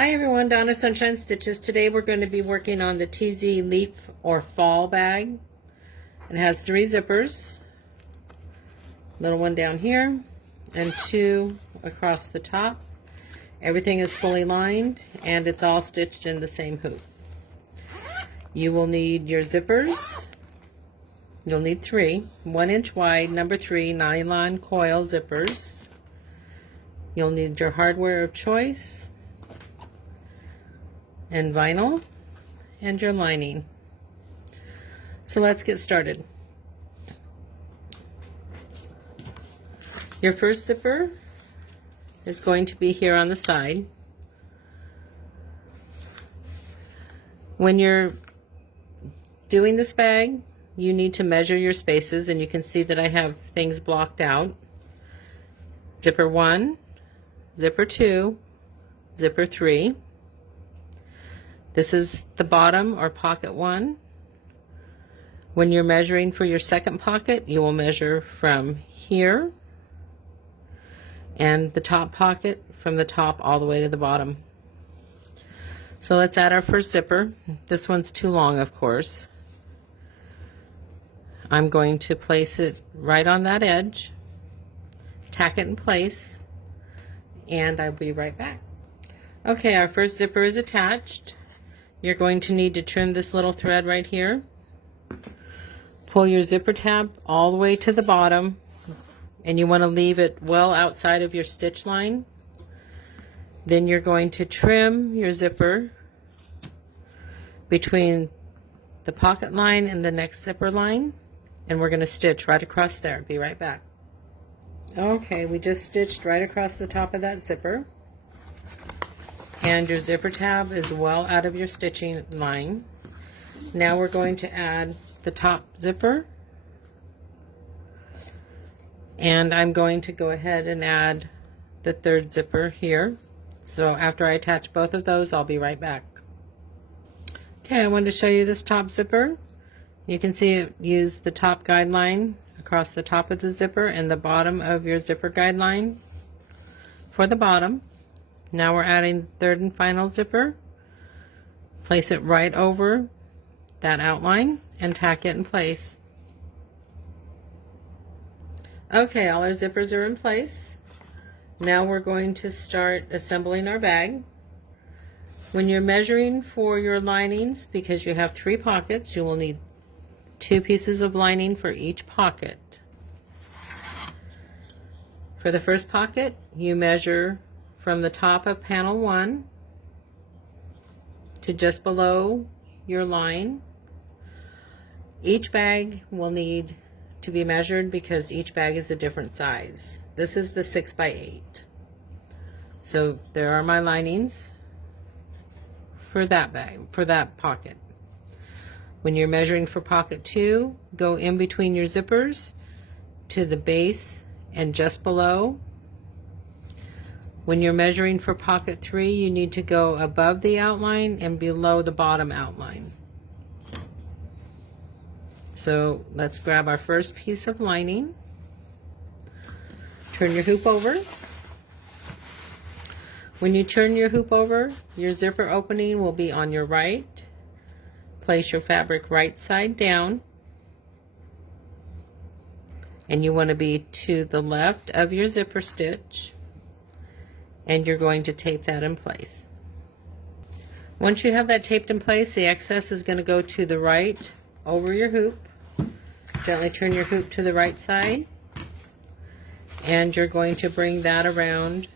Hi everyone, Donna Sunshine Stitches. Today we're going to be working on the TZ Leaf or Fall bag. It has 3 zippers, little one down here, and 2 across the top. Everything is fully lined and it's all stitched in the same hoop. You will need your zippers. You'll need 3, 1 inch wide, number 3 nylon coil zippers. You'll need your hardware of choice, and vinyl, and your lining. So let's get started. Your first zipper is going to be here on the side. When you're doing this bag, you need to measure your spaces, and you can see that I have things blocked out. Zipper 1, zipper 2, zipper 3. This is the bottom or pocket 1. When you're measuring for your second pocket, you will measure from here, and the top pocket from the top all the way to the bottom. So let's add our first zipper. This one's too long, of course. I'm going to place it right on that edge, tack it in place, and I'll be right back. Okay, our first zipper is attached. You're going to need to trim this little thread right here. Pull your zipper tab all the way to the bottom, and you want to leave it well outside of your stitch line. Then you're going to trim your zipper between the pocket line and the next zipper line, and we're going to stitch right across there. Be right back. Okay, we just stitched right across the top of that zipper. And your zipper tab is well out of your stitching line. Now we're going to add the top zipper, and I'm going to go ahead and add the third zipper here. So after I attach both of those, I'll be right back. Okay, I wanted to show you this top zipper. You can see it used the top guideline across the top of the zipper and the bottom of your zipper guideline for the bottom. Now we're adding the third and final zipper. Place it right over that outline and tack it in place. Okay, all our zippers are in place. Now we're going to start assembling our bag. When you're measuring for your linings, because you have 3 pockets, you will need 2 pieces of lining for each pocket. For the first pocket, you measure from the top of panel 1 to just below your line. Each bag will need to be measured because each bag is a different size. This is the 6 by 8. So there are my linings for that bag, for that pocket. When you're measuring for pocket 2, go in between your zippers to the base and just below. When you're measuring for pocket 3, you need to go above the outline and below the bottom outline. So let's grab our first piece of lining. Turn your hoop over. When you turn your hoop over, your zipper opening will be on your right. Place your fabric right side down, and you want to be to the left of your zipper stitch, and you're going to tape that in place. Once you have that taped in place, the excess is going to go to the right over your hoop. Gently turn your hoop to the right side, and you're going to bring that around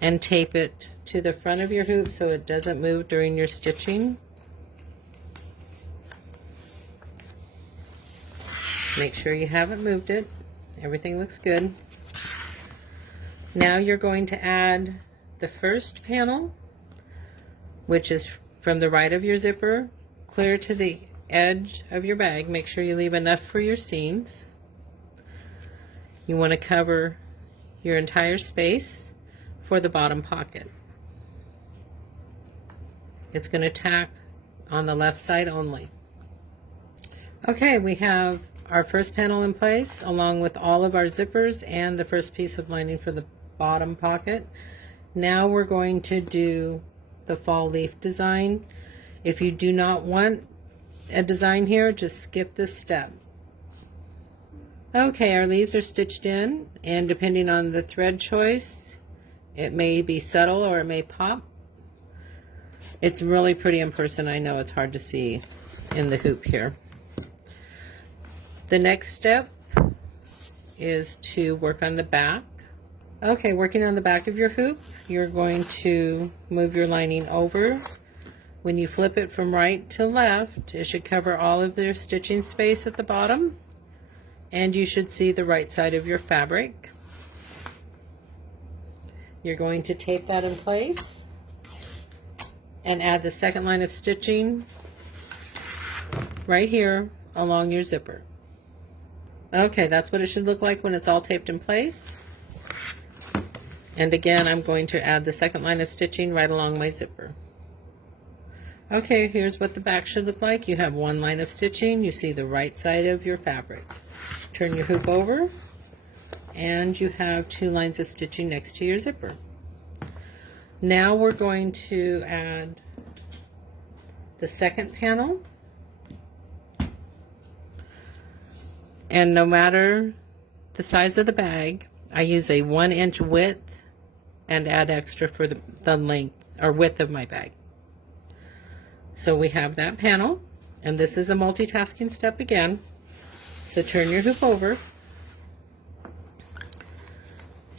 and tape it to the front of your hoop so it doesn't move during your stitching. Make sure you haven't moved it. Everything looks good. Now you're going to add the first panel, which is from the right of your zipper clear to the edge of your bag. Make sure you leave enough for your seams. You want to cover your entire space for the bottom pocket. It's going to tack on the left side only. Okay, we have our first panel in place along with all of our zippers and the first piece of lining for the bottom pocket. Now we're going to do the fall leaf design. If you do not want a design here, just skip this step. Okay, our leaves are stitched in, and depending on the thread choice, it may be subtle or it may pop. It's really pretty in person. I know it's hard to see in the hoop here. The next step is to work on the back. Okay, working on the back of your hoop, you're going to move your lining over. When you flip it from right to left, it should cover all of their stitching space at the bottom, and you should see the right side of your fabric. You're going to tape that in place and add the second line of stitching right here along your zipper. Okay, that's what it should look like when it's all taped in place. And again, I'm going to add the second line of stitching right along my zipper. Okay, here's what the back should look like. You have one line of stitching. You see the right side of your fabric. Turn your hoop over, and you have two lines of stitching next to your zipper. Now we're going to add the second panel. And no matter the size of the bag, I use a 1-inch width and add extra for the length or width of my bag. So we have that panel, and this is a multitasking step again. So turn your hoop over,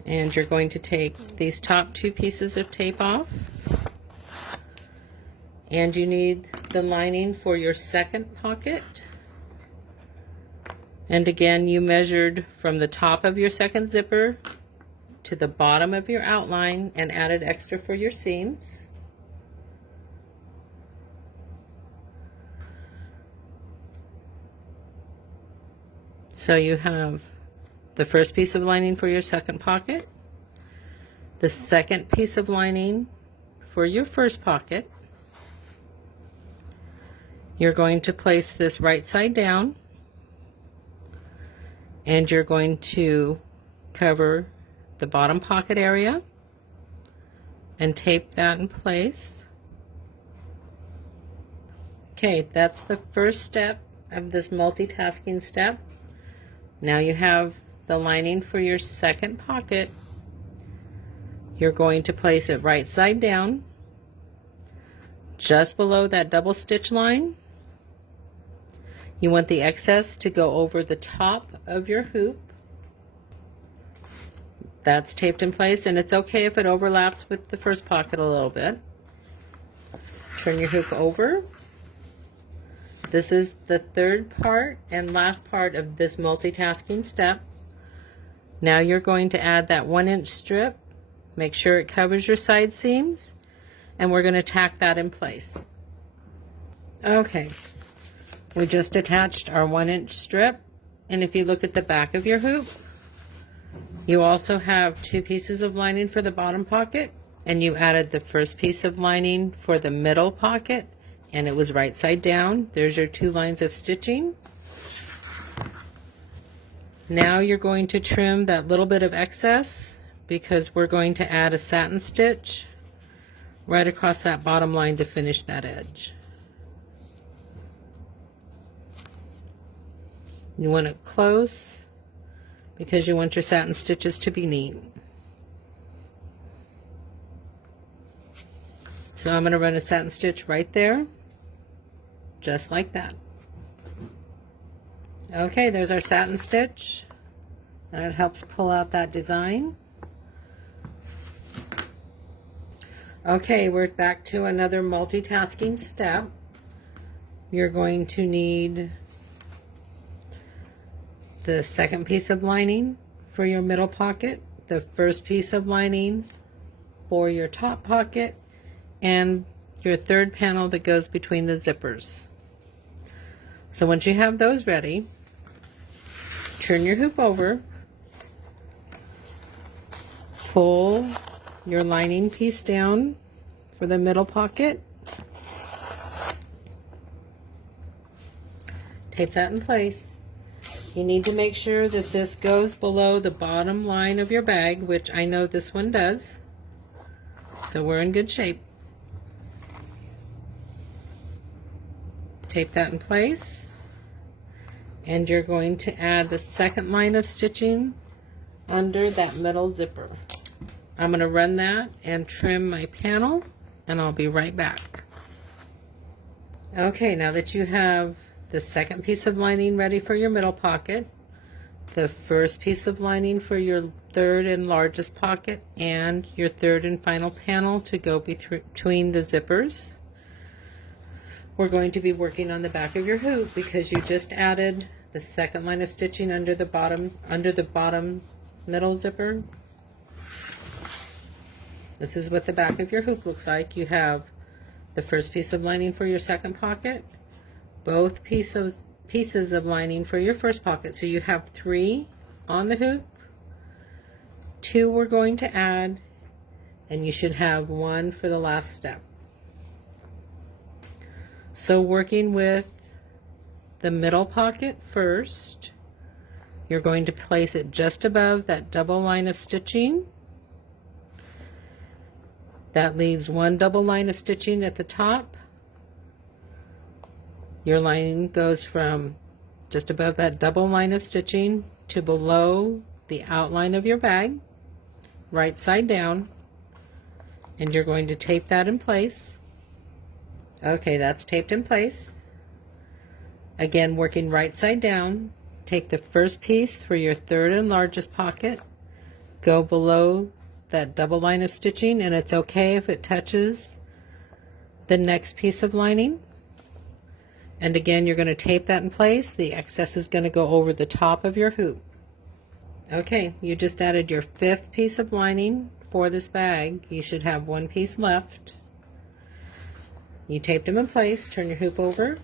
and you're going to take these top two pieces of tape off, and you need the lining for your second pocket. And again, you measured from the top of your second zipper to the bottom of your outline and added extra for your seams. So you have the first piece of lining for your second pocket, the second piece of lining for your first pocket. You're going to place this right side down, and you're going to cover the bottom pocket area and tape that in place. Okay, that's the first step of this multitasking step. Now you have the lining for your second pocket. You're going to place it right side down, just below that double stitch line. You want the excess to go over the top of your hoop. That's taped in place, and it's okay if it overlaps with the first pocket a little bit. Turn your hoop over. This is the third part and last part of this multitasking step. Now you're going to add that 1-inch strip. Make sure it covers your side seams, and we're going to tack that in place. Okay, we just attached our 1-inch strip, and if you look at the back of your hoop, you also have two pieces of lining for the bottom pocket, and you added the first piece of lining for the middle pocket, and it was right side down. There's your two lines of stitching. Now you're going to trim that little bit of excess because we're going to add a satin stitch right across that bottom line to finish that edge. You want it close because you want your satin stitches to be neat. So I'm going to run a satin stitch right there, just like that. Okay, there's our satin stitch. That helps pull out that design. Okay, we're back to another multitasking step. You're going to need the second piece of lining for your middle pocket, the first piece of lining for your top pocket, and your third panel that goes between the zippers. So once you have those ready, turn your hoop over, pull your lining piece down for the middle pocket, tape that in place. You need to make sure that this goes below the bottom line of your bag, which I know this one does, so we're in good shape. tape that in place, and you're going to add the second line of stitching under that middle zipper. I'm going to run that and trim my panel, and I'll be right back. Okay, now that you have the second piece of lining ready for your middle pocket, the first piece of lining for your third and largest pocket, and your third and final panel to go between the zippers, we're going to be working on the back of your hoop because you just added the second line of stitching under the bottom middle zipper. This is what the back of your hoop looks like. You have the first piece of lining for your second pocket, both pieces of lining for your first pocket. So you have 3 on the hoop, 2 we're going to add, and you should have 1 for the last step. So working with the middle pocket first, you're going to place it just above that double line of stitching. That leaves 1 double line of stitching at the top. Your line goes from just above that double line of stitching to below the outline of your bag, right side down, and you're going to tape that in place. Okay, that's taped in place. Again, working right side down, take the first piece for your third and largest pocket, go below that double line of stitching, and it's okay if it touches the next piece of lining. And again, you're going to tape that in place. The excess is going to go over the top of your hoop. Okay, you just added your 5th piece of lining for this bag. You should have 1 piece left. You taped them in place, turn your hoop over.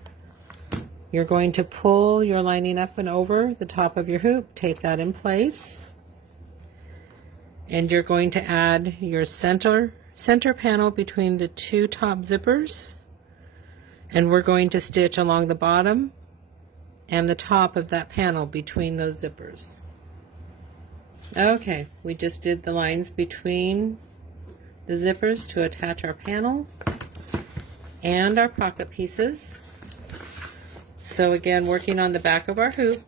You're going to pull your lining up and over the top of your hoop, tape that in place. And you're going to add your center panel between the 2 top zippers. And we're going to stitch along the bottom and the top of that panel between those zippers. Okay, we just did the lines between the zippers to attach our panel and our pocket pieces. So again, working on the back of our hoop,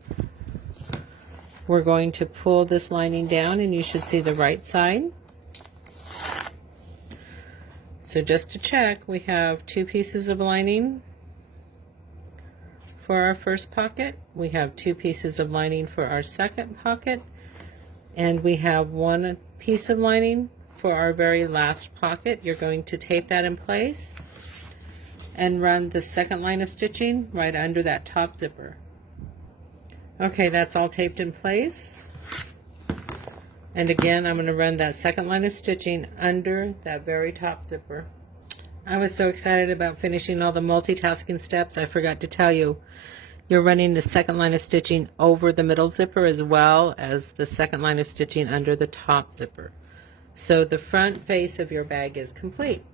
we're going to pull this lining down, and you should see the right side. So just to check, we have 2 pieces of lining for our first pocket, we have 2 pieces of lining for our second pocket, and we have 1 piece of lining for our very last pocket. You're going to tape that in place and run the second line of stitching right under that top zipper. Okay, that's all taped in place. And again, I'm going to run that second line of stitching under that very top zipper. I was so excited about finishing all the multitasking steps, I forgot to tell you, you're running the second line of stitching over the middle zipper as well as the second line of stitching under the top zipper. So the front face of your bag is complete.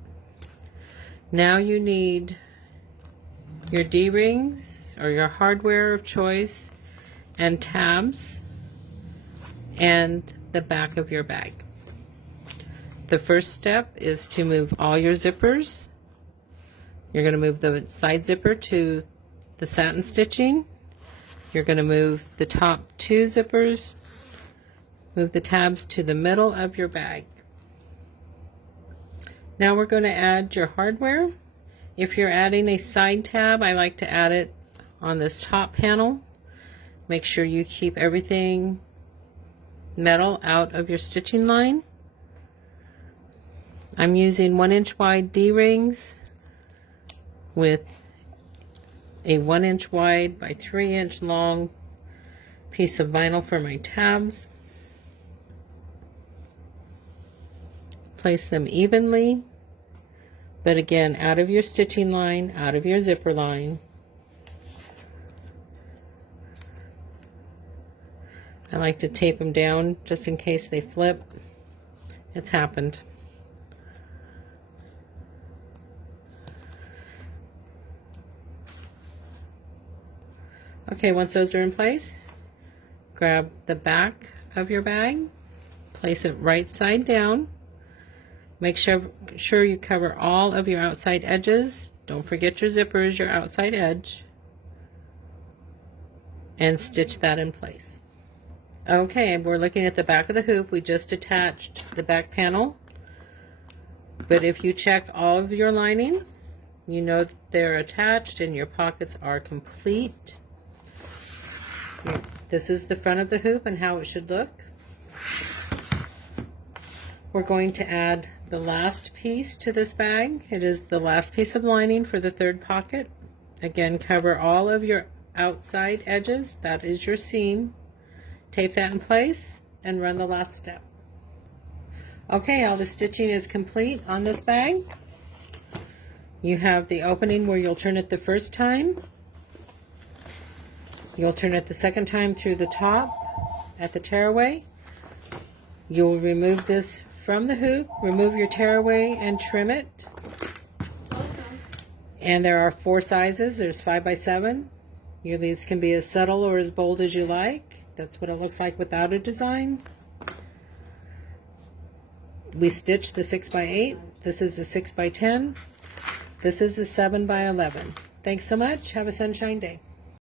Now you need your D-rings or your hardware of choice and tabs and the back of your bag. The first step is to move all your zippers. You're going to move the side zipper to the satin stitching. You're going to move the top 2 zippers, move the tabs to the middle of your bag. Now we're going to add your hardware. If you're adding a side tab, I like to add it on this top panel. Make sure you keep everything metal out of your stitching line. I'm using 1-inch wide D-rings with a 1-inch wide by 3-inch long piece of vinyl for my tabs. Place them evenly, but again, out of your stitching line, out of your zipper line. I like to tape them down just in case they flip. It's happened. Okay, once those are in place, grab the back of your bag, place it right side down. Make sure you cover all of your outside edges Don't forget your zippers, your outside edge, and stitch that in place. Okay, we're looking at the back of the hoop. We just attached the back panel, but if you check all of your linings, you know that they're attached and your pockets are complete. This is the front of the hoop and how it should look. We're going to add the last piece to this bag. It is the last piece of lining for the third pocket. Again, cover all of your outside edges. That is your seam. Tape that in place and run the last step. Okay, all the stitching is complete on this bag. You have the opening where you'll turn it the first time. You'll turn it the second time through the top at the tearaway. You'll remove this from the hoop, remove your tearaway and trim it. And there are 4 sizes. There's 5 by 7. Your leaves can be as subtle or as bold as you like. That's what it looks like without a design. We stitched the 6 by 8. This is the 6 by 10. This is the 7 by 11. Thanks so much. Have a sunshine day.